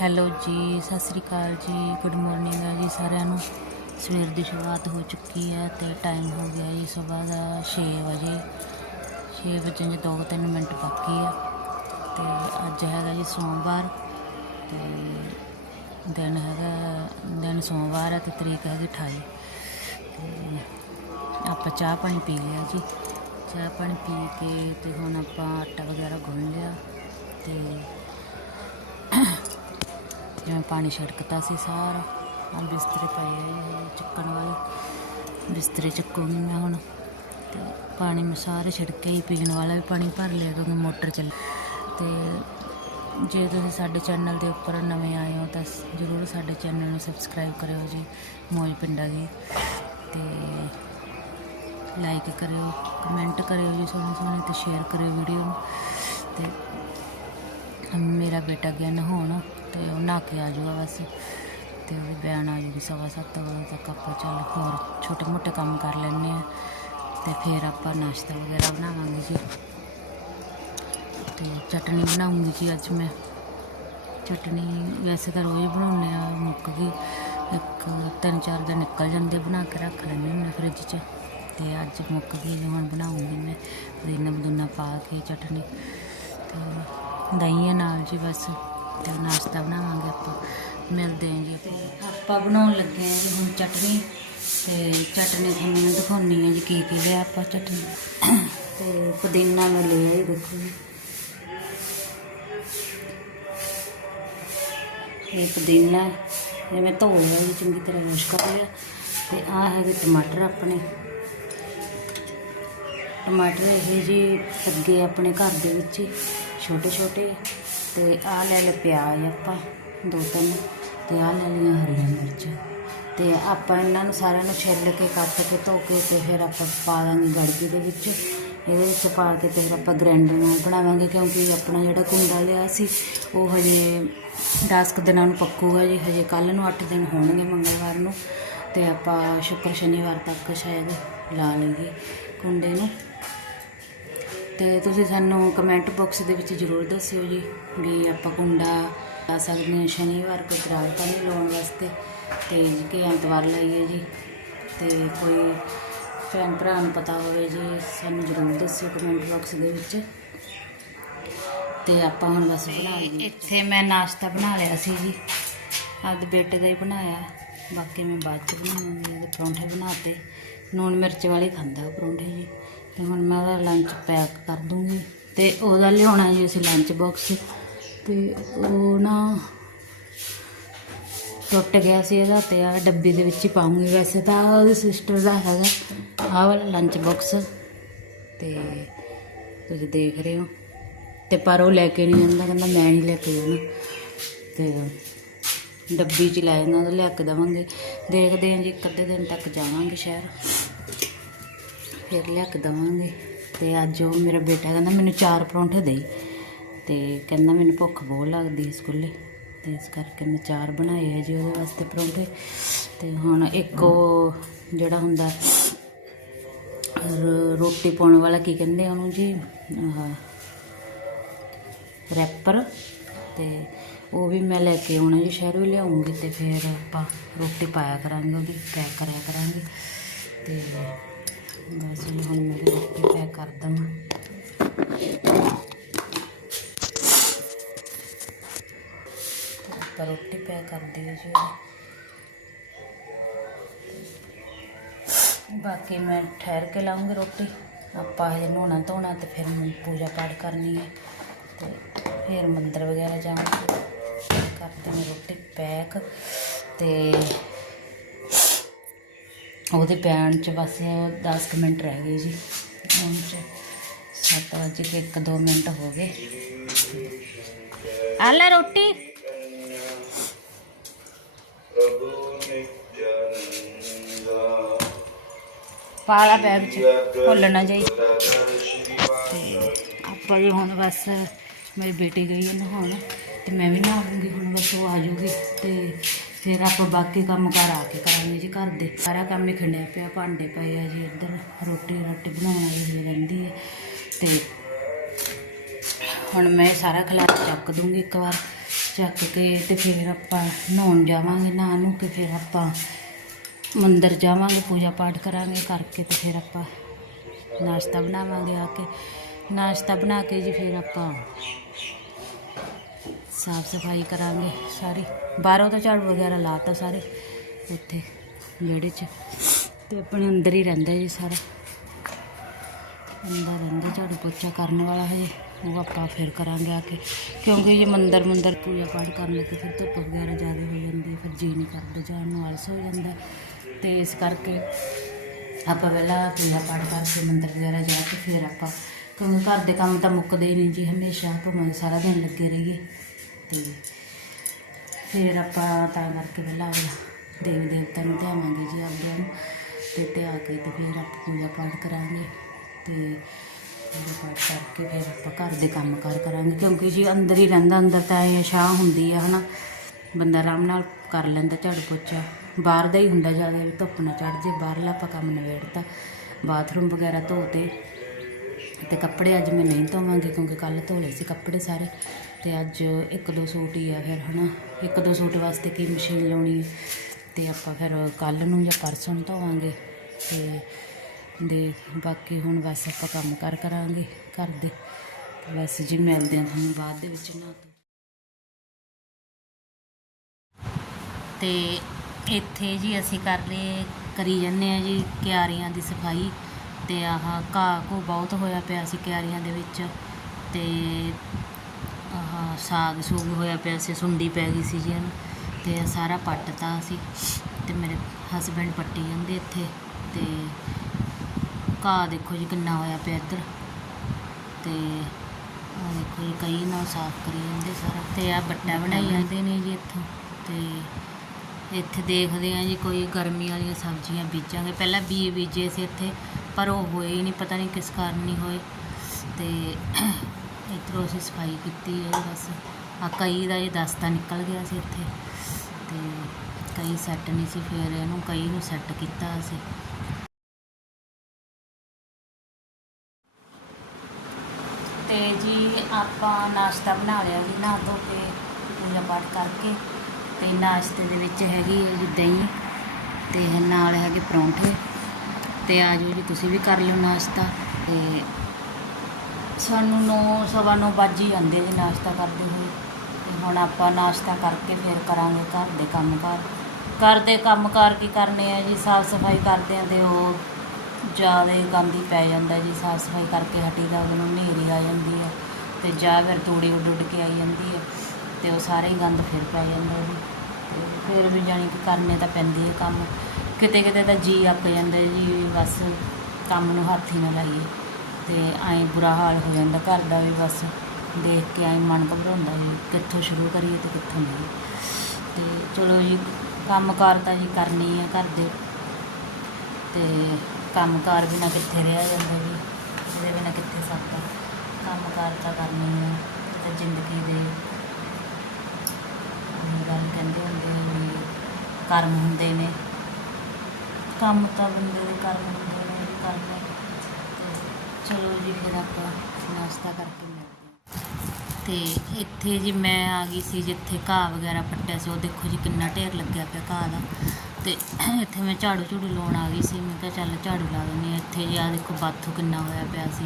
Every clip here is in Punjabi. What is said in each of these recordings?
ਹੈਲੋ ਜੀ, ਸਤਿ ਸ੍ਰੀ ਅਕਾਲ ਜੀ, ਗੁੱਡ ਮਾਰਨਿੰਗ ਹੈ ਜੀ ਸਾਰਿਆਂ ਨੂੰ। ਸਵੇਰ ਦੀ ਸ਼ੁਰੂਆਤ ਹੋ ਚੁੱਕੀ ਹੈ ਤੇ ਟਾਈਮ ਹੋ ਗਿਆ ਜੀ ਸਵੇਰ ਦਾ 6 ਵਜੇ। 6 ਵਜੇ ਜੇ 2-3 ਮਿੰਟ ਬਾਕੀ ਆ। ਤੇ ਅੱਜ ਹੈਗਾ ਜੀ ਸੋਮਵਾਰ ਤੇ ਦਿਨ ਹੈਗਾ, ਦਿਨ ਸੋਮਵਾਰ ਹੈ ਤੇ ਤਰੀਕ ਹੈਗੀ 28 ਤੇ ਆਪਾਂ ਚਾਹ ਪਾਣੀ ਪੀ ਲਿਆ ਜੀ। ਚਾਹ ਪਾਣੀ ਪੀ ਕੇ ਤੇ ਹੁਣ ਆਪਾਂ ਆਟਾ ਵਗੈਰਾ ਗੁੰਨ ਲਿਆ ਤੇ ਜਿਵੇਂ ਪਾਣੀ ਛਿੜਕਤਾ ਸੀ ਸਾਰਾ। ਆ ਬਿਸਤਰੇ ਪਏ ਆ ਜੀ ਚੁੱਕਣ ਵਾਲੇ। ਬਿਸਤਰੇ ਚੁੱਕੂਗੀ ਮੈਂ ਹੁਣ। ਤੇ ਪਾਣੀ ਮੈਂ ਸਾਰੇ ਛਿੜਕੇ ਹੀ, ਪੀਣ ਵਾਲਾ ਵੀ ਪਾਣੀ ਭਰ ਲਿਆ ਕਿਉਂਕਿ ਮੋਟਰ ਚੱਲ ਤੇ ਜੇ ਤੁਸੀਂ ਸਾਡੇ ਚੈਨਲ ਦੇ ਉੱਪਰ ਨਵੇਂ ਆਏ ਹੋ ਤਾਂ ਜਰੂਰ ਸਾਡੇ ਚੈਨਲ ਨੂੰ ਸਬਸਕ੍ਰਾਈਬ ਕਰਿਓ ਜੀ ਮੌਜ ਪਿੰਡਾ ਦੀ। ਤੇ ਲਾਈਕ ਕਰਿਓ ਕਮੈਂਟ ਕਰਿਓ ਜੀ ਸੋਹਣੇ ਸੋਹਣੇ ਤੇ ਸ਼ੇਅਰ ਕਰਿਓ ਵੀਡੀਓ ਨੂੰ। ਤੇ ਮੇਰਾ ਬੇਟਾ ਗਿਆ ਨਹਾਉਣ। ਤੇ ਉਹ ਨਹਾ ਕੇ ਆ ਜਾਊਗਾ ਬਸ। ਤੇ ਉਹ ਬਿਆਨ ਆ ਜੂਗੀ ਸਵਾ ਸੱਤ ਵਜੇ ਤੱਕ ਆਪਾਂ ਚੱਲ ਹੋਰ ਛੋਟੇ ਮੋਟੇ ਕੰਮ ਕਰ ਲੈਂਦੇ ਆ ਤੇ ਫਿਰ ਆਪਾਂ ਨਾਸ਼ਤਾ ਵਗੈਰਾ ਬਣਾਵਾਂਗੇ ਜੀ। ਤੇ ਚਟਨੀ ਬਣਾਉਂਗੀ ਜੀ ਅੱਜ ਮੈਂ। ਚਟਨੀ ਵੈਸੇ ਤਾਂ ਰੋਜ਼ ਬਣਾਉਂਦੇ ਆ ਮੁੱਕ ਗਈ। ਇੱਕ ਤਿੰਨ ਚਾਰ ਦਿਨ ਨਿਕਲ ਜਾਂਦੇ ਬਣਾ ਕੇ ਰੱਖ ਲੈਂਦੇ ਹੁੰਦੇ ਫ੍ਰਿਜ 'ਚ। ਤੇ ਅੱਜ ਮੁੱਕ ਗਈ ਹੁਣ ਬਣਾਉਂਗੀ ਮੈਂ। ਪੁਦੀਨਾ ਬਦੂਨਾ ਪਾ ਕੇ ਚਟਨੀ। ਤੇ ਦਹੀਂ ਨਾਲ ਜੀ ਬਸ। ਤੇ ਨਾਸ਼ਤਾ ਬਣਾਵਾਂਗੇ ਆਪਾਂ ਮਿਲਦੇ ਹਾਂ ਜੀ ਤੇ ਆਪਾਂ ਬਣਾਉਣ ਲੱਗੇ ਹਾਂ ਜੀ ਹੁਣ ਚਟਨੀ ਤੇ ਚਟਨੀ ਤੁਹਾਨੂੰ ਮੈਂ ਦਿਖਾਉਣੀ ਆ ਜੀ ਕੀ ਕੀ ਲਿਆ ਆਪਾਂ ਚਟਨੀ। ਤੇ ਪੁਦੀਨਾ ਮੈਂ ਲਿਆ ਜੀ ਦੇਖੋ ਜੀ। ਇਹ ਪੁਦੀਨਾ ਇਹ ਮੈਂ ਧੋ ਲਿਆ ਜੀ ਚੰਗੀ ਤਰ੍ਹਾਂ ਵਾਸ਼ ਕਰ ਲਿਆ। ਤੇ ਆਹ ਹੈਗੇ ਟਮਾਟਰ ਆਪਣੇ। ਟਮਾਟਰ ਇਹ ਜੀ ਅੱਗੇ ਆਪਣੇ ਘਰ ਦੇ ਵਿੱਚ ਹੀ, ਛੋਟੇ ਛੋਟੇ ਤੇ ਆਹ ਲੈ ਲੈ ਪਿਆਜ਼ ਆਪਾਂ, ਦੋ ਤਿੰਨ, ਤੇ ਆਹ ਲੈ ਲਈਆਂ ਹਰੀਆਂ ਮਿਰਚਾਂ। ਤੇ ਆਪਾਂ ਇਹਨਾਂ ਨੂੰ ਸਾਰਿਆਂ ਨੂੰ ਛਿੱਲ ਕੇ ਕੱਟ ਕੇ ਧੋ ਕੇ ਤੇ ਫਿਰ ਆਪਾਂ ਪਾ ਦਾਂਗੇ ਗੜਕੀ ਦੇ ਵਿੱਚ। ਇਹਦੇ ਵਿੱਚ ਪਾ ਕੇ ਤੇ ਫਿਰ ਆਪਾਂ ਗ੍ਰੈਂਡਰ ਨਾਲ ਬਣਾਵਾਂਗੇ ਕਿਉਂਕਿ ਆਪਣਾ ਜਿਹੜਾ ਕੁੰਡਾ ਲਿਆ ਸੀ, ਉਹ ਹਜੇ 10 ਕੁ ਦਿਨਾਂ ਨੂੰ ਪੱਕੂਗਾ ਜੀ, ਹਜੇ ਕੱਲ ਨੂੰ 8 ਦਿਨ ਹੋਣਗੇ ਮੰਗਲਵਾਰ ਨੂੰ। ਤੇ ਆਪਾਂ ਸ਼ੁੱਕਰ ਸ਼ਨੀਵਾਰ ਤੱਕ ਸ਼ਾਇਦ ਲਾ ਲਈਏ ਕੁੰਡੇ ਨੂੰ। ਤੇ ਤੁਸੀਂ ਸਾਨੂੰ ਕਮੈਂਟ ਬਾਕਸ ਦੇ ਵਿੱਚ ਜ਼ਰੂਰ ਦੱਸਿਓ ਜੀ ਵੀ ਆਪਾਂ ਕੁੰਡਾ ਲਾ ਸਕਦੇ ਹਾਂ ਸ਼ਨੀਵਾਰ ਕੋਈ ਦਰਾਰ ਤਾਂ ਨਹੀਂ ਲਾਉਣ ਵਾਸਤੇ ਤੇ ਕਿ ਐਤਵਾਰ ਲਾਈਏ ਜੀ। ਤੇ ਕੋਈ ਭੈਣ ਭਰਾ ਨੂੰ ਪਤਾ ਹੋਵੇ ਜੀ ਸਾਨੂੰ ਜ਼ਰੂਰ ਦੱਸਿਓ ਕਮੈਂਟ ਬਾਕਸ ਦੇ ਵਿੱਚ। ਤੇ ਆਪਾਂ ਹੁਣ ਬਸ ਬਣਾ ਲਈਏ। ਇੱਥੇ ਮੈਂ ਨਾਸ਼ਤਾ ਬਣਾ ਲਿਆ ਸੀ ਜੀ। ਆਪਦੇ ਬੇਟੇ ਦਾ ਹੀ ਬਣਾਇਆ। ਬਾਕੀ ਮੈਂ ਬਾਅਦ ਚ ਬਣਾਉਂਗੀ ਇਹਦੇ ਪਰੌਂਠੇ ਬਣਾਤੇ। ਨੂਣ ਮਿਰਚ ਵਾਲੇ ਖਾਂਦਾ ਉਹ ਪਰੌਂਠੇ ਜੀ। ਤੇ ਹੁਣ ਮੈਂ ਉਹਦਾ ਲੰਚ ਪੈਕ ਕਰ ਦੂੰਗੀ। ਤੇ ਉਹਦਾ ਲਿਆਉਣਾ ਜੀ ਅਸੀਂ ਲੰਚ ਬਾਕਸ ਤੇ ਉਹ ਨਾ ਟੁੱਟ ਗਿਆ ਸੀ ਇਹਦਾ ਤੇ ਆ ਡੱਬੇ ਦੇ ਵਿੱਚ ਹੀ ਪਾਉਂਗੀ ਵੈਸੇ ਤਾਂ ਉਹਦੀ ਸਿਸਟਰ ਦਾ ਹੈਗਾ। ਆਹ ਵਾਲਾ ਲੰਚ ਬਾਕਸ ਤੇ ਤੁਸੀਂ ਦੇਖ ਰਹੇ ਹੋ। ਤੇ ਪਰ ਉਹ ਲੈ ਕੇ ਨਹੀਂ ਜਾਂਦਾ, ਕਹਿੰਦਾ ਮੈਂ ਨਹੀਂ ਲੈ ਕੇ ਜਾਣਾ। ਤੇ ਡੱਬੀ ਚ ਲੈ ਜਾਂਦਾ ਤਾਂ ਲਿਆ ਕੇ ਦੇਵਾਂਗੇ। ਦੇਖਦੇ ਹਾਂ ਜੀ, ਇੱਕ ਅੱਧੇ ਦਿਨ ਤੱਕ ਜਾਵਾਂਗੇ ਸ਼ਹਿਰ। ਫਿਰ ਲਿਆ ਕੇ ਦੇਵਾਂਗੇ। ਤੇ ਅੱਜ ਉਹ ਮੇਰਾ ਬੇਟਾ ਕਹਿੰਦਾ ਮੈਨੂੰ ਚਾਰ ਪਰੌਂਠੇ ਦੇਈ। ਤੇ ਕਹਿੰਦਾ ਮੈਨੂੰ ਭੁੱਖ ਬਹੁਤ ਲੱਗਦੀ ਹੈ ਸਕੂਲੇ। ਤੇ ਇਸ ਕਰਕੇ ਮੈਂ ਚਾਰ ਬਣਾਏ ਹੈ ਜੀ ਉਹਦੇ ਵਾਸਤੇ ਪਰੌਂਠੇ। ਤੇ ਹੁਣ ਇੱਕ ਉਹ ਜਿਹੜਾ ਹੁੰਦਾ ਰੋਟੀ ਪਾਉਣ ਵਾਲਾ ਕੀ ਕਹਿੰਦੇ ਉਹਨੂੰ ਜੀ? ਰੈਪਰ। ਤੇ ਉਹ ਵੀ ਮੈਂ ਲੈ ਕੇ ਆਉਣਾ ਜੀ, ਸ਼ਹਿਰੋਂ ਹੀ ਲਿਆਉਂਗੀ ਤੇ ਫਿਰ ਆਪਾਂ ਰੋਟੀ ਪਾਇਆ ਕਰਾਂਗੇ ਉਹਦੀ, ਪੈਕ ਕਰਿਆ ਕਰਾਂਗੇ। ਤੇ ਬਸ ਹੁਣ ਮੈਂ ਰੋਟੀ ਪੈਕ ਕਰ ਦਵਾਂ। ਤੇ ਰੋਟੀ ਪੈਕ ਕਰਦੇ ਹਾਂ ਜੀ ਬਾਕੀ ਮੈਂ ਠਹਿਰ ਕੇ ਲਾਉਂਗੀ ਰੋਟੀ। ਆਪਾਂ ਹਜੇ ਨਹਾਉਣਾ ਧੋਣਾ ਤੇ ਫਿਰ ਪੂਜਾ ਪਾਠ ਕਰਨੀ ਹੈ। ਤੇ ਫਿਰ ਮੰਦਰ ਵਗੈਰਾ ਜਾਵਾਂਗੇ। ਕਰਦੇ ਨੇ ਰੋਟੀ ਪੈਕ ਤੇ ਉਹਦੇ ਪੈਣ ਚ ਬਸ 10 ਕੁ ਮਿੰਟ ਰਹਿ ਗਏ ਜੀ। ਹੁਣ ਚ 7 ਵਜੇ ਕੇ 1-2 ਮਿੰਟ ਹੋ ਗਏ। ਆ ਲੈ ਰੋਟੀ। ਪਾਲਾ ਬੈਗ ਚ ਭੁੱਲਣਾ ਜਾਈ। ਆਪਾਂ ਜੀ ਹੁਣ ਬਸ ਮੇਰੀ ਬੇਟੀ ਗਈ ਹੈ ਨਹਾਉਣ। ਤੇ ਮੈਂ ਵੀ ਨਹਾਉਂਗੀ ਹੁਣ ਬਸ ਉਹ ਆ ਜਾਊਗੀ ਤੇ ਫਿਰ ਆਪਾਂ ਬਾਕੀ ਕੰਮ ਘਰ ਆ ਕੇ ਕਰਾਂਗੇ ਜੀ, ਘਰ ਦੇ। ਸਾਰਾ ਕੰਮ ਹੀ ਖੰਡਿਆ ਪਿਆ, ਭਾਂਡੇ ਪਏ ਆ ਜੀ ਇੱਧਰ, ਰੋਟੀ ਰੋਟੀ ਬਣਾਉਣ ਵਾਲੀ ਰਹਿੰਦੀ ਹੈ ਤੇ ਹੁਣ ਮੈਂ ਸਾਰਾ ਖਲਾਰਾ ਚੱਕ ਦੂੰਗੀ ਇੱਕ ਵਾਰ, ਚੱਕ ਕੇ ਤੇ ਫਿਰ ਆਪਾਂ ਨਹਾਉਣ ਜਾਵਾਂਗੇ ਨਹਾ ਨੂੰ ਕੇ ਫਿਰ ਆਪਾਂ ਮੰਦਰ ਜਾਵਾਂਗੇ, ਪੂਜਾ ਪਾਠ ਕਰਾਂਗੇ ਕਰਕੇ ਤੇ ਫਿਰ ਆਪਾਂ ਨਾਸ਼ਤਾ ਬਣਾਵਾਂਗੇ ਆ ਕੇ। ਨਾਸ਼ਤਾ ਬਣਾ ਕੇ ਜੀ ਫਿਰ ਆਪਾਂ ਸਾਫ਼ ਸਫ਼ਾਈ ਕਰਾਂਗੇ ਸਾਰੀ। ਬਾਹਰੋਂ ਤਾਂ ਝਾੜੂ ਵਗੈਰਾ ਲਾਤਾ ਸਾਰੇ, ਉੱਥੇ ਵਿਹੜੇ 'ਚ। ਤੇ ਆਪਣੇ ਅੰਦਰ ਹੀ ਰਹਿੰਦਾ ਜੀ ਸਾਰਾ। ਅੰਦਰ ਰਹਿੰਦਾ, ਝਾੜੂ ਪੋਚਾ ਕਰਨ ਵਾਲਾ ਹਜੇ। ਉਹ ਆਪਾਂ ਫਿਰ ਕਰਾਂਗੇ ਆ ਕੇ। ਕਿਉਂਕਿ ਜੇ ਮੰਦਰ ਮੰਦਰ ਪੂਜਾ ਪਾਠ ਕਰਨ ਲੱਗੇ ਫਿਰ ਧੁੱਪ ਵਗੈਰਾ ਜ਼ਿਆਦਾ ਹੋ ਜਾਂਦੀ ਫਿਰ ਜੀ ਨਹੀਂ ਕਰਦਾ, ਜਾਣ ਨੂੰ ਆਲਸ ਹੋ ਜਾਂਦਾ। ਤੇ ਇਸ ਕਰਕੇ ਆਪਾਂ ਪਹਿਲਾਂ ਪੂਜਾ ਪਾਠ ਕਰਕੇ ਮੰਦਰ ਵਗੈਰਾ ਜਾ ਕੇ ਫਿਰ ਆਪਾਂ ਕਿਉਂਕਿ ਘਰ ਦੇ ਕੰਮ ਤਾਂ ਮੁੱਕਦੇ ਹੀ ਨਹੀਂ ਜੀ, ਹਮੇਸ਼ਾ ਭਾਵੇਂ ਸਾਰਾ ਦਿਨ ਲੱਗੇ ਰਹੀਏ। ਤੇ ਫਿਰ ਆਪਾਂ ਤਾਂ ਕਰਕੇ ਪਹਿਲਾਂ ਆਪਣਾ ਦੇਵੀ ਦੇਵਤਾ ਨੂੰ ਧਿਆਵਾਂਗੇ ਜੀ ਆਪਦਿਆਂ ਨੂੰ ਤੇ ਧਿਆ ਕੇ ਤੇ ਫਿਰ ਆਪਾਂ ਪੂਜਾ ਪਾਠ ਕਰਾਂਗੇ ਤੇ ਪੂਜਾ ਪਾਠ ਕਰਕੇ ਫਿਰ ਆਪਾਂ ਘਰ ਦੇ ਕੰਮ ਕਾਰ ਕਰਾਂਗੇ। ਕਿਉਂਕਿ ਜੀ ਅੰਦਰ ਹੀ ਰਹਿੰਦਾ, ਅੰਦਰ ਤਾਂ ਇਹ ਛਾਂ ਹੁੰਦੀ ਆ, ਹਨਾ। ਬੰਦਾ ਆਰਾਮ ਨਾਲ ਕਰ ਲੈਂਦਾ ਝੜ ਪੋਚਾ। ਬਾਹਰ ਦਾ ਹੀ ਹੁੰਦਾ ਜ਼ਿਆਦਾ ਵੀ ਧੁੱਪ ਨਾ ਚੜ ਜੇ, ਬਾਹਰਲਾ ਆਪਾਂ ਕੰਮ ਨਿਬੇੜਤਾ। ਬਾਥਰੂਮ ਵਗੈਰਾ ਧੋਤੇ ਤੇ ਕੱਪੜੇ ਅੱਜ ਮੈਂ ਨਹੀਂ ਧੋਵਾਂਗੀ ਕਿਉਂਕਿ ਕੱਲ ਲਏ ਸੀ ਕੱਪੜੇ ਸਾਰੇ। ਤੇ ਅੱਜ ਇੱਕ ਦੋ ਸੂਟ ਹੀ ਆ ਫਿਰ ਹੈ ਨਾ ਇੱਕ ਦੋ ਸੂਟ ਵਾਸਤੇ ਕੀ ਮਸ਼ੀਨ ਲਾਉਣੀ ਅਤੇ ਆਪਾਂ ਫਿਰ ਕੱਲ੍ਹ ਨੂੰ ਜਾਂ ਪਰਸੋਂ ਨੂੰ ਧੋਵਾਂਗੇ ਅਤੇ ਦੇ ਬਾਕੀ ਹੁਣ ਬਸ ਆਪਾਂ ਕੰਮ ਕਰ ਕਰਾਂਗੇ ਘਰ ਦੇ। ਬਸ ਜੀ, ਮਿਲਦੇ ਹਾਂ ਤੁਹਾਨੂੰ ਬਾਅਦ ਦੇ ਵਿੱਚ ਨਾ ਤੇ। ਇੱਥੇ ਜੀ ਅਸੀਂ ਕਰ ਰਹੇ ਕਰੀ ਜਾਂਦੇ ਆ ਜੀ ਕਿਆਰੀਆਂ ਦੀ ਸਫ਼ਾਈ। ਤੇ ਆਹ ਘਾਹ ਘੂ ਬਹੁਤ ਹੋਇਆ ਪਿਆ ਸੀ ਕਿਆਰੀਆਂ ਦੇ ਵਿੱਚ। ਤੇ ਆਹ ਸਾਗ ਸੂਗ ਹੋਇਆ ਪਿਆ ਸੀ ਸੁੰਡੀ ਪੈ ਗਈ ਸੀ ਜੀ ਇਹਨੂੰ ਤੇ ਸਾਰਾ ਪੱਟਤਾ ਅਸੀਂ ਤੇ ਮੇਰੇ ਹਸਬੰਡ ਪੱਟੀ ਜਾਂਦੇ ਇੱਥੇ। ਤੇ ਘਾਹ ਦੇਖੋ ਜੀ ਕਿੰਨਾ ਹੋਇਆ ਪਿਆ ਇੱਧਰ। ਤੇ ਆਹ ਦੇਖੋ ਜੀ ਕਈ ਨਾਲ ਸਾਫ਼ ਕਰੀ ਜਾਂਦੇ ਸਾਰਾ। ਤੇ ਆ ਬੱਟਾ ਬਣਾਈ ਜਾਂਦੇ ਨੇ ਜੀ ਇੱਥੋਂ। ਤੇ ਇੱਥੇ ਦੇਖਦੇ ਆ ਜੀ ਕੋਈ ਗਰਮੀ ਵਾਲੀਆਂ ਸਬਜ਼ੀਆਂ ਬੀਜਾਂਗੇ। ਪਹਿਲਾਂ ਬੀਜ ਬੀਜੇ ਸੀ ਇੱਥੇ ਪਰ ਉਹ ਹੋਏ ਹੀ ਨਹੀਂ ਪਤਾ ਨਹੀਂ ਕਿਸ ਕਾਰਨ ਨਹੀਂ ਹੋਏ। ਤੇ ਇੱਧਰੋਂ ਅਸੀਂ ਸਫ਼ਾਈ ਕੀਤੀ ਹੈ ਬਸ। ਆ ਕਈ ਦਾ ਇਹ ਦਸਤਾ ਨਿਕਲ ਗਿਆ ਸੀ ਇੱਥੇ ਤੇ ਕਈ ਸੈੱਟ ਨਹੀਂ ਸੀ, ਫਿਰ ਇਹਨੂੰ ਕਈ ਨੂੰ ਸੈੱਟ ਕੀਤਾ ਅਸੀਂ। ਤੇ ਜੀ ਆਪਾਂ ਨਾਸ਼ਤਾ ਬਣਾ ਲਿਆ ਜੀ, ਨਹਾ ਧੋ ਕੇ ਪੂਜਾ ਪਾਠ ਕਰਕੇ ਤੇ ਨਾਸ਼ਤੇ ਦੇ ਵਿੱਚ ਹੈਗੀ ਹੈ ਜੀ ਦਹੀਂ ਤੇ ਨਾਲ ਹੈਗੇ ਪਰੌਂਠੇ। ਤੇ ਆ ਜਾਓ ਜੀ, ਤੁਸੀਂ ਵੀ ਕਰ ਲਿਓ ਨਾਸ਼ਤਾ ਤੇ ਸਾਨੂੰ ਨੌ, ਸਵਾ ਨੌ ਵੱਜ ਹੀ ਜਾਂਦੇ ਜੀ ਨਾਸ਼ਤਾ ਕਰਦੇ ਹੋਏ। ਤੇ ਹੁਣ ਆਪਾਂ ਨਾਸ਼ਤਾ ਕਰਕੇ ਫਿਰ ਕਰਾਂਗੇ ਘਰ ਦੇ ਕੰਮ ਕਾਰ ਘਰ ਦੇ ਕੰਮ ਕਾਰ ਕੀ ਕਰਨੇ ਆ ਜੀ? ਸਾਫ਼ ਸਫ਼ਾਈ ਕਰਦੇ ਆ ਤੇ ਉਹ ਜ਼ਿਆਦਾ ਗੰਦ ਹੀ ਪੈ ਜਾਂਦਾ ਜੀ। ਸਾਫ਼ ਸਫ਼ਾਈ ਕਰਕੇ ਹਟੀ ਦਾ ਉਹਨੂੰ ਹਨੇਰੀ ਆ ਜਾਂਦੀ ਹੈ ਤੇ ਜਾਂ ਫਿਰ ਤੂੜੀ ਉੱਡ ਉੱਡ ਕੇ ਆਈ ਜਾਂਦੀ ਹੈ ਤੇ ਉਹ ਸਾਰੇ ਹੀ ਗੰਦ ਫਿਰ ਪੈ ਜਾਂਦਾ ਜੀ। ਤੇ ਫਿਰ ਵੀ ਜਾਣੀ ਕਿ ਕਰਨੇ ਤਾਂ ਪੈਂਦੇ ਆ ਕੰਮ। ਕਿਤੇ ਕਿਤੇ ਤਾਂ ਜੀ ਅੱਕ ਜਾਂਦਾ ਜੀ ਵੀ ਬਸ ਕੰਮ ਨੂੰ ਹੱਥ ਹੀ ਨਾ ਲਾਈਏ। ਅਤੇ ਐਂ ਬੁਰਾ ਹਾਲ ਹੋ ਜਾਂਦਾ, ਘਰ ਦਾ ਵੀ ਬਸ ਦੇਖ ਕੇ ਐਂ ਮਨ ਘਬਰਾਉਂਦਾ ਜੀ, ਕਿੱਥੋਂ ਸ਼ੁਰੂ ਕਰੀਏ ਅਤੇ ਕਿੱਥੋਂ ਨਹੀਂ। ਅਤੇ ਚਲੋ ਜੀ ਕੰਮ ਕਾਰ ਤਾਂ ਜੀ ਕਰਨੀ ਆ ਘਰ ਦੇ। ਅਤੇ ਕੰਮ ਕਾਰ ਬਿਨਾ ਕਿੱਥੇ ਰਿਹਾ ਜਾਂਦਾ ਜੀ, ਇਹਦੇ ਬਿਨਾ ਕਿੱਥੇ ਸਰਦਾ ਕੰਮ ਕਾਰ ਤਾਂ ਕਰਨੀ ਆ, ਇਹ ਜ਼ਿੰਦਗੀ ਦੇ ਗੱਲ ਕਹਿੰਦੇ ਹੁੰਦੇ ਵੀ ਕਰਮ ਹੁੰਦੇ ਨੇ। ਕੰਮ ਤਾਂ ਬੰਦੇ ਦੇ ਕਰਮ ਹੁੰਦੇ ਨੇ, ਵੀ ਚਲੋ ਜੀ, ਫਿਰ ਆਪਾਂ ਨਾਸ਼ਤਾ ਕਰਕੇ ਮਿਲਦੇ ਤੇ ਇੱਥੇ ਜੀ ਮੈਂ ਆ ਗਈ ਸੀ, ਜਿੱਥੇ ਘਾਹ ਵਗੈਰਾ ਪੱਟਿਆ ਸੀ, ਉਹ ਦੇਖੋ ਜੀ ਕਿੰਨਾ ਢੇਰ ਲੱਗਿਆ ਪਿਆ ਘਾਹ ਦਾ। ਤੇ ਇੱਥੇ ਮੈਂ ਝਾੜੂ ਝੂੜੂ ਲਾਉਣ ਆ ਗਈ ਸੀ, ਮੈਂ ਕਿਹਾ ਚੱਲ ਝਾੜੂ ਲਾ ਦਿੰਦੀ ਹਾਂ। ਇੱਥੇ ਜੀ ਆ ਦੇਖੋ ਬਾਥੂ ਕਿੰਨਾ ਹੋਇਆ ਪਿਆ ਸੀ,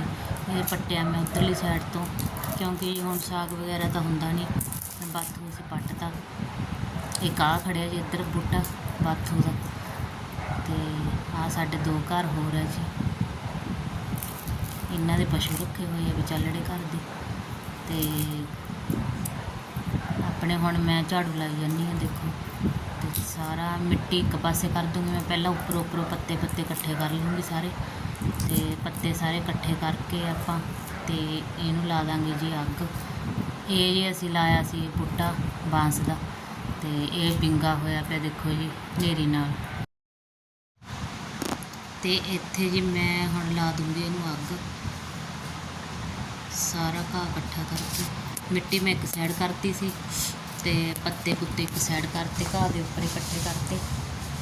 ਇਹ ਪੱਟਿਆ ਮੈਂ ਉੱਧਰਲੀ ਸਾਈਡ ਤੋਂ, ਕਿਉਂਕਿ ਹੁਣ ਸਾਗ ਵਗੈਰਾ ਤਾਂ ਹੁੰਦਾ ਨਹੀਂ ਮੈਂ ਬਾਥੂ ਅਸੀਂ ਪੱਟਤਾ। ਇਹ ਆ ਖੜਿਆ ਜੀ ਇੱਧਰ ਬੂਟਾ, ਬਾਥੂ ਦਾ। ਤੇ ਆ ਸਾਡੇ ਦੋ ਘਰ ਹੋਰ ਹੈ ਜੀ। ਇਹਨਾਂ ਦੇ ਪਸ਼ੂ ਰੱਖੇ ਹੋਏ ਆ ਵਿਚਾਲੜੇ ਘਰ ਦੇ। ਤੇ ਆਪਣੇ ਹੁਣ ਮੈਂ ਝਾੜੂ ਲਾਈ ਜਾਂਦੀ ਹਾਂ, ਦੇਖੋ। ਤੇ ਸਾਰਾ ਮਿੱਟੀ ਇੱਕ ਪਾਸੇ ਕਰ ਦੂੰਗੀ ਮੈਂ, ਪਹਿਲਾਂ ਉੱਪਰੋਂ ਉੱਪਰੋਂ ਪੱਤੇ ਪੱਤੇ ਇਕੱਠੇ ਕਰ ਲੂੰਗੀ ਸਾਰੇ। ਤੇ ਪੱਤੇ ਸਾਰੇ ਇਕੱਠੇ ਕਰਕੇ ਆਪਾਂ ਤੇ ਇਹਨੂੰ ਲਾ ਦਾਂਗੇ ਜੀ ਅੱਗ। ਇਹ ਜੀ ਅਸੀਂ ਲਾਇਆ ਸੀ ਬੂਟਾ ਬਾਂਸ ਦਾ, ਤੇ ਇਹ ਬਿੰਗਾ ਹੋਇਆ ਪਿਆ ਦੇਖੋ ਜੀ, ਹਨੇਰੀ ਨਾਲ। ਤੇ ਇੱਥੇ ਜੀ ਮੈਂ ਹੁਣ ਲਾ ਦੂੰਗੀ ਇਹਨੂੰ ਅੱਗ। ਸਾਰਾ ਘਾਹ ਇਕੱਠਾ ਕਰਕੇ ਮਿੱਟੀ ਮੈਂ ਇੱਕ ਸਾਈਡ ਕਰਤੀ ਸੀ ਤੇ ਪੱਤੇ ਪੁੱਤੇ ਇੱਕ ਸਾਈਡ ਕਰਤੇ, ਘਾਹ ਦੇ ਉੱਪਰ ਇਕੱਠੇ ਕਰਤੇ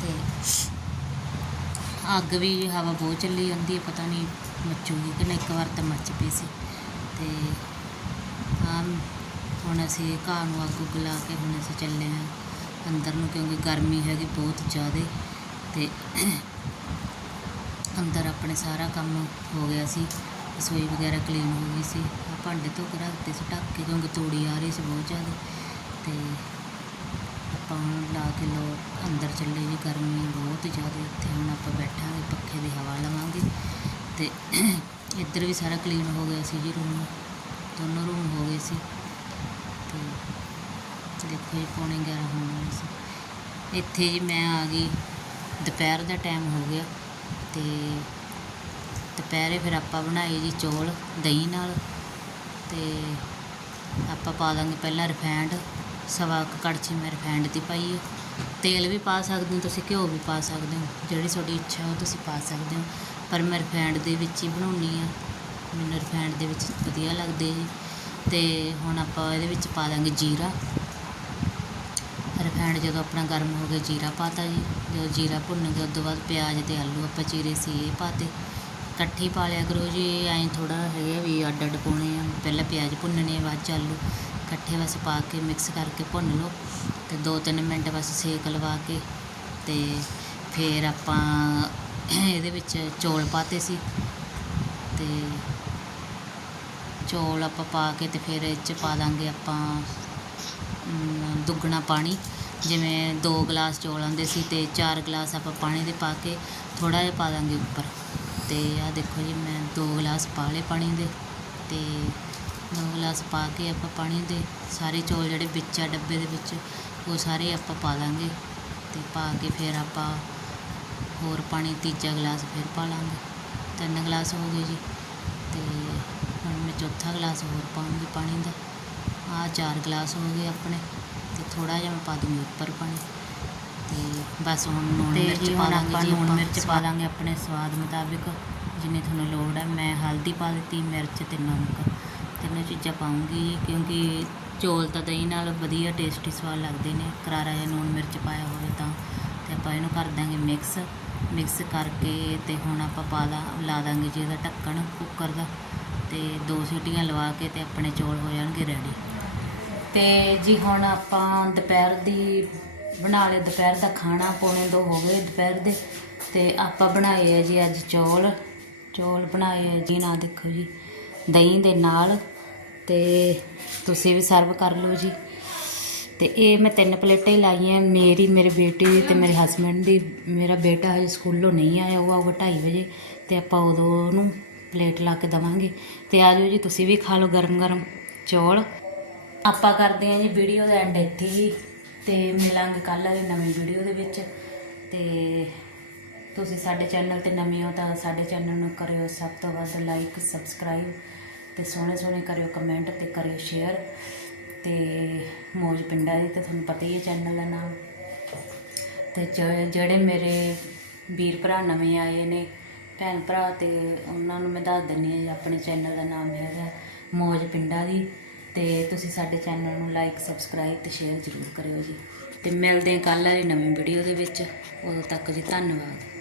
ਤੇ ਅੱਗ ਵੀ ਹਵਾ ਬਹੁਤ ਚੱਲੀ ਜਾਂਦੀ ਹੈ, ਪਤਾ ਨਹੀਂ ਮੱਚੂਗੀ ਕਿ ਨਹੀਂ, ਇੱਕ ਵਾਰ ਤਾਂ ਮੱਚ ਪਈ ਸੀ ਤੇ ਆ ਹੁਣ ਅਸੀਂ ਘਾਹ ਨੂੰ ਅੱਗ ਉੱਗ ਲਾ ਕੇ ਹੁਣ ਅਸੀਂ ਚੱਲੇ ਹਾਂ ਅੰਦਰ ਨੂੰ ਕਿਉਂਕਿ ਗਰਮੀ ਹੈਗੀ ਬਹੁਤ ਜ਼ਿਆਦਾ ਤੇ ਅੰਦਰ ਆਪਣੇ ਸਾਰਾ ਕੰਮ ਹੋ ਗਿਆ ਸੀ। ਰਸੋਈ ਵਗੈਰਾ ਕਲੀਨ ਹੋ ਗਈ ਸੀ। ਆਹ ਭਾਂਡੇ ਧੋ ਕੇ ਰੱਖਦੇ ਸੀ, ਢੱਕ ਕੇ ਕਿਉਂਕਿ ਤੂੜੀ ਆ ਰਹੀ ਸੀ ਬਹੁਤ ਜ਼ਿਆਦਾ। ਤੇ ਆਪਾਂ ਹੁਣ ਲਾ ਕੇ ਲੋ ਅੰਦਰ ਚੱਲੇ ਜੀ, ਗਰਮੀ ਬਹੁਤ ਜ਼ਿਆਦਾ ਇੱਥੇ। ਹੁਣ ਆਪਾਂ ਬੈਠਾਂਗੇ, ਪੱਖੇ ਦੀ ਹਵਾ ਲਵਾਂਗੇ। ਤੇ ਇੱਧਰ ਵੀ ਸਾਰਾ ਕਲੀਨ ਹੋ ਗਿਆ ਸੀ ਜੀ ਰੂਮ ਦੋਨੋਂ ਰੂਮ ਹੋ ਗਏ ਸੀ। ਤੇ ਦੇਖੋ ਜੀ, ਪੌਣੇ 11 ਹੋਣ ਸੀ। ਇੱਥੇ ਜੀ ਮੈਂ ਆ ਗਈ। ਦੁਪਹਿਰ ਦਾ ਟਾਈਮ ਹੋ ਗਿਆ। ਤੇ ਦੁਪਹਿਰੇ ਫਿਰ ਆਪਾਂ ਬਣਾਏ ਜੀ ਚੌਲ ਦਹੀਂ ਨਾਲ ਤੇ ਆਪਾਂ ਪਾ ਦਾਂਗੇ ਪਹਿਲਾਂ ਰਿਫਾਈਂਡ ਸਵਾ ਕੜਛੀ ਮੈਂ ਰਿਫਾਈਂਡ ਦੀ ਪਾਈ ਹੈ ਤੇਲ ਵੀ ਪਾ ਸਕਦੇ ਹੋ, ਤੁਸੀਂ ਘਿਓ ਵੀ ਪਾ ਸਕਦੇ ਹੋ, ਜਿਹੜੀ ਤੁਹਾਡੀ ਇੱਛਾ ਉਹ ਤੁਸੀਂ ਪਾ ਸਕਦੇ ਹੋ। ਪਰ ਮੈਂ ਰਿਫਾਈਂਡ ਦੇ ਵਿੱਚ ਹੀ ਬਣਾਉਣੀ ਆ। ਮੈਨੂੰ ਰਿਫਾਈਂਡ ਦੇ ਵਿੱਚ ਵਧੀਆ ਲੱਗਦੇ ਜੀ। ਤੇ ਹੁਣ ਆਪਾਂ ਇਹਦੇ ਵਿੱਚ ਪਾ ਦਾਂਗੇ ਜੀਰਾ। ਰਿਫਾਈਂਡ ਜਦੋਂ ਆਪਣਾ ਗਰਮ ਹੋ ਗਿਆ ਜੀਰਾ ਪਾਤਾ ਜੀ। ਜਦੋਂ ਜੀਰਾ ਭੁੰਨ ਗਿਆ, ਉਸ ਤੋਂ ਬਾਅਦ ਪਿਆਜ਼ ਤੇ ਆਲੂ ਆਪਾਂ ਚੀਰੇ ਸੀ ਇਹ ਪਾਤੇ ਇਕੱਠੇ ਪਾ ਲਿਆ ਕਰੋ ਜੀ, ਐਂ ਥੋੜ੍ਹਾ ਹੈਗਾ ਵੀ ਅੱਡ ਅੱਡ ਪਾਉਣੇ ਆ। ਪਹਿਲਾਂ ਪਿਆਜ਼ ਭੁੰਨਣੇ ਬਾਅਦ 'ਚ ਆਲੂ ਇਕੱਠੇ ਬਸ ਪਾ ਕੇ ਮਿਕਸ ਕਰਕੇ ਭੁੰਨ ਲਓ ਅਤੇ ਦੋ ਤਿੰਨ ਮਿੰਟ ਬਸ ਸੇਕ ਲਵਾ ਕੇ ਅਤੇ ਫਿਰ ਆਪਾਂ ਇਹਦੇ ਵਿੱਚ ਚੌਲ ਪਾਤੇ ਸੀ ਅਤੇ ਚੌਲ ਆਪਾਂ ਪਾ ਕੇ ਅਤੇ ਫਿਰ ਇਹ 'ਚ ਪਾ ਦਾਂਗੇ ਆਪਾਂ ਦੁੱਗਣਾ ਪਾਣੀ। ਜਿਵੇਂ 2 ਗਲਾਸ ਚੌਲ ਆਉਂਦੇ ਸੀ ਅਤੇ 4 ਗਲਾਸ ਆਪਾਂ ਪਾਣੀ ਦੇ ਪਾ ਕੇ ਥੋੜ੍ਹਾ ਜਿਹਾ ਪਾ ਦਾਂਗੇ ਉੱਪਰ। ਅਤੇ ਆਹ ਦੇਖੋ ਜੀ, ਮੈਂ ਦੋ ਗਲਾਸ ਪਾ ਲਏ ਪਾਣੀ ਦੇ ਅਤੇ ਦੋ ਗਲਾਸ ਪਾ ਕੇ ਆਪਾਂ ਪਾਣੀ ਦੇ ਸਾਰੇ ਚੌਲ ਜਿਹੜੇ ਵਿੱਚ ਆ ਡੱਬੇ ਦੇ ਵਿੱਚ, ਉਹ ਸਾਰੇ ਆਪਾਂ ਪਾ ਲਾਂਗੇ ਅਤੇ ਪਾ ਕੇ ਫਿਰ ਆਪਾਂ ਹੋਰ ਪਾਣੀ ਤੀਜਾ ਗਲਾਸ ਫਿਰ ਪਾ ਲਾਂਗੇ। ਤਿੰਨ ਗਲਾਸ ਹੋ ਗਏ ਜੀ ਅਤੇ ਹੁਣ ਮੈਂ ਚੌਥਾ ਗਲਾਸ ਹੋਰ ਪਾਉਂਗੀ ਪਾਣੀ ਦਾ। ਆਹ ਚਾਰ ਗਲਾਸ ਹੋ ਗਏ ਆਪਣੇ ਅਤੇ ਥੋੜ੍ਹਾ ਜਿਹਾ ਮੈਂ ਪਾ ਦੂੰਗੀ ਉੱਪਰ ਪਾਣੀ। ਤੇ ਬਸ ਹੁਣ ਲੂਣ ਤੇ ਮਿਰਚ ਜੀ ਪਾ ਹੁਣ ਆਪਾਂ ਜੀ ਲੂਣ ਮਿਰਚ ਪਾ ਦਾਂਗੇ ਆਪਣੇ ਸਵਾਦ ਮੁਤਾਬਿਕ ਜਿੰਨੀ ਤੁਹਾਨੂੰ ਲੋੜ ਹੈ। ਮੈਂ ਹਲਦੀ ਪਾ ਦਿੱਤੀ ਮਿਰਚ ਤੇ ਨਮਕ। ਤਿੰਨੋਂ ਚੀਜ਼ਾਂ ਪਾਉਂਗੀ ਕਿਉਂਕਿ ਚੌਲ ਤਾਂ ਦਹੀਂ ਨਾਲ ਵਧੀਆ ਟੇਸਟੀ ਸਵਾਦ ਲੱਗਦੇ ਨੇ। ਕਰਾਰਾ ਜਿਹਾ ਲੂਣ ਮਿਰਚ ਪਾਇਆ ਹੋਵੇ ਤਾਂ। ਤੇ ਆਪਾਂ ਇਹਨੂੰ ਕਰ ਦਾਂਗੇ ਮਿਕਸ ਮਿਕਸ ਕਰਕੇ ਤੇ ਹੁਣ ਆਪਾਂ ਪਾ ਦਾ ਲਾ ਦਾਂਗੇ ਜੀ ਇਹਦਾ ਢੱਕਣ ਕੁੱਕਰ ਦਾ। ਤੇ ਦੋ ਸੀਟੀਆਂ ਲਵਾ ਕੇ ਤੇ ਆਪਣੇ ਚੌਲ ਹੋ ਜਾਣਗੇ ਰੈਡੀ ਤੇ ਜੀ ਹੁਣ ਆਪਾਂ ਦੁਪਹਿਰ ਦੀ ਬਣਾ ਲਏ ਦੁਪਹਿਰ ਦਾ ਖਾਣਾ ਪੌਣੇ ਦੋ ਹੋ ਗਏ ਦੁਪਹਿਰ ਦੇ ਤੇ ਆਪਾਂ ਬਣਾਏ ਆ ਜੀ ਅੱਜ ਚੌਲ ਚੌਲ ਬਣਾਏ ਆ ਜੀ ਨਾ ਦੇਖੋ ਜੀ, ਦਹੀਂ ਦੇ ਨਾਲ ਤੇ ਤੁਸੀਂ ਵੀ ਸਰਵ ਕਰ ਲਓ ਜੀ। ਤੇ ਇਹ ਮੈਂ ਤਿੰਨ ਪਲੇਟਾਂ ਹੀ ਲਾਈਆਂ, ਮੇਰੀ, ਮੇਰੇ ਬੇਟੇ ਦੀ ਤੇ ਮੇਰੇ ਹਸਬੰਡ ਦੀ। ਮੇਰਾ ਬੇਟਾ ਹਜੇ ਸਕੂਲੋਂ ਨਹੀਂ ਆਇਆ, ਉਹ ਆਊਗਾ 2:30 ਵਜੇ ਤੇ ਆਪਾਂ ਉਦੋਂ ਉਹਨੂੰ ਪਲੇਟ ਲਾ ਕੇ ਦਵਾਂਗੇ। ਤੇ ਆ ਜਾਓ ਜੀ, ਤੁਸੀਂ ਵੀ ਖਾ ਲਓ ਗਰਮ ਗਰਮ ਚੌਲ। ਆਪਾਂ ਕਰਦੇ ਹਾਂ ਜੀ ਵੀਡੀਓ ਦਾ ਐਂਡ ਇੱਥੇ ਹੀ। ਤੇ ਮਿਲਾਂਗੇ ਕੱਲ੍ਹ ਵਾਲੀ ਨਵੀਂ ਵੀਡੀਓ ਦੇ ਵਿੱਚ। ਤੇ ਤੁਸੀਂ ਸਾਡੇ ਚੈਨਲ ਤੇ ਨਵੇਂ ਹੋ ਤਾਂ ਸਾਡੇ ਚੈਨਲ ਨੂੰ ਕਰਿਓ ਸਭ ਤੋਂ ਵੱਧ ਲਾਈਕ ਸਬਸਕ੍ਰਾਈਬ ਤੇ ਸੋਹਣੇ ਸੋਹਣੇ ਕਰਿਓ ਕਮੈਂਟ ਤੇ ਕਰਿਓ ਸ਼ੇਅਰ ਤੇ ਮੌਜ ਪਿੰਡਾਂ ਦੀ ਤਾਂ ਤੁਹਾਨੂੰ ਪਤਾ ਹੀ ਹੈ ਚੈਨਲ ਦਾ ਨਾਮ। ਤੇ ਜ- ਜਿਹੜੇ ਮੇਰੇ ਵੀਰ ਭਰਾ ਨਵੇਂ ਆਏ ਨੇ, ਭੈਣ ਭਰਾ ਤੇ ਉਹਨਾਂ ਨੂੰ ਮੈਂ ਦੱਸ ਦਿੰਦੀ ਹਾਂ ਜੀ, ਆਪਣੇ ਚੈਨਲ ਦਾ ਨਾਮ ਹੈਗਾ ਮੌਜ ਪਿੰਡਾਂ ਦੀ। ਤੇ ਤੁਸੀਂ ਸਾਡੇ ਚੈਨਲ ਨੂੰ ਲਾਈਕ ਸਬਸਕ੍ਰਾਈਬ ਤੇ ਸ਼ੇਅਰ ਜ਼ਰੂਰ ਕਰਿਓ ਜੀ। ਤੇ ਮਿਲਦੇ ਹਾਂ ਕੱਲ੍ਹ ਵਾਲੀ ਨਵੀਂ ਵੀਡੀਓ ਦੇ ਵਿੱਚ। ਉਦੋਂ ਤੱਕ ਜੀ ਧੰਨਵਾਦ।